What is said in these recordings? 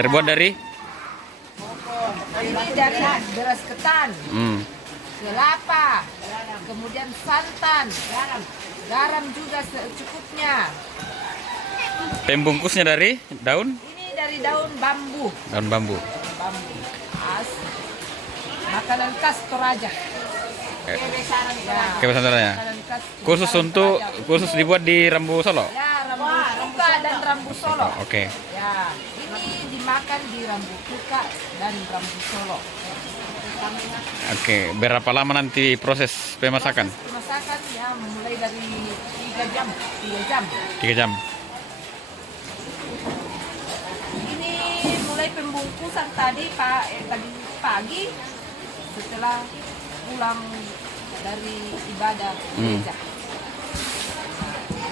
Terbuat dari? Ini dari beras ketan, kelapa, kemudian santan, garam juga secukupnya. Pembungkusnya dari daun? Ini dari daun bambu. Daun bambu. Bambu khas, makanan khas Toraja. Kebesarannya. Khusus dibuat di Rambu Solo. Ya, Rambu Kuka dan Rambu Solo. Oke. Ya, ini dimakan di Rambu Kuka dan Rambu Solo. Oke, berapa lama nanti proses pemasakan? Pemasakan ya mulai dari 3 jam. 3 jam. Ini mulai pembungkusan tadi pagi setelah pulang dari ibadah gereja.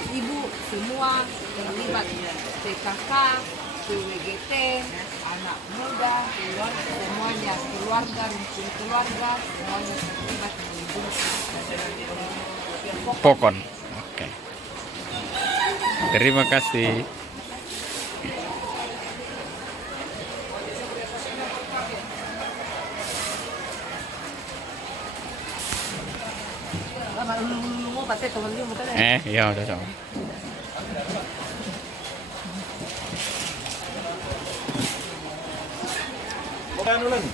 Ibu semua terlibat PKK, PWGT, anak muda, semuanya keluarga, rumpun keluarga, semuanya terlibat membungkus Pokon. Oke. Terima kasih. Ya udah sama. Bukan ulang.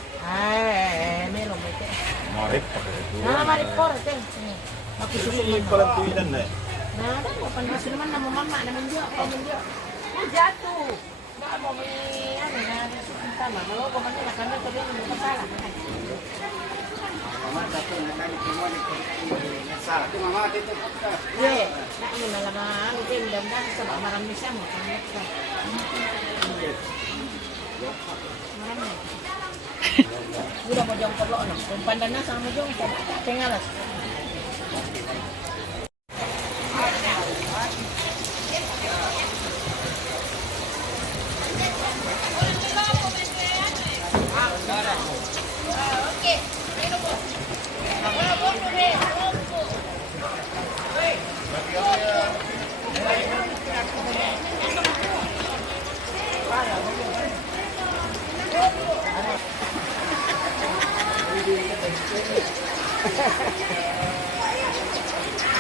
Melong itu. Marip pakai itu. Mari por teh. Pakai susu Ini pelantuinan deh. Nah, ada mau pandai suleman nama mama nama dia, dia. Jatuh. Nggak mau nah sama. Kalau komannya makan itu dia nggak masalah. Mama datang dari semua di Nesa. Itu mama itu. Iya, nak ini malam itu mudah-mudahan sebab malam bisa mau kan. Malam. Udah mau jongkok lo, pandangnya sama jongkok, pengalas.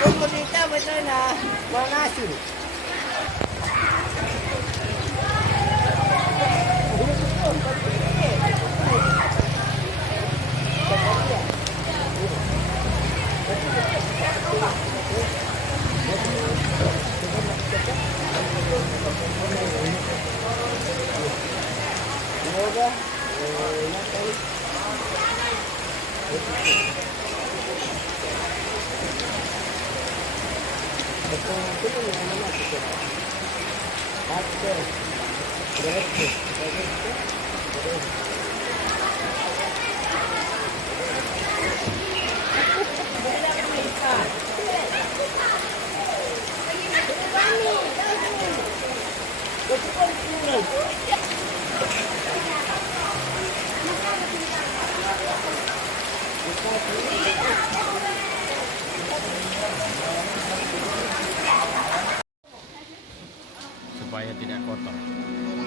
Komunita betul na wanasi. supaya tidak kotor.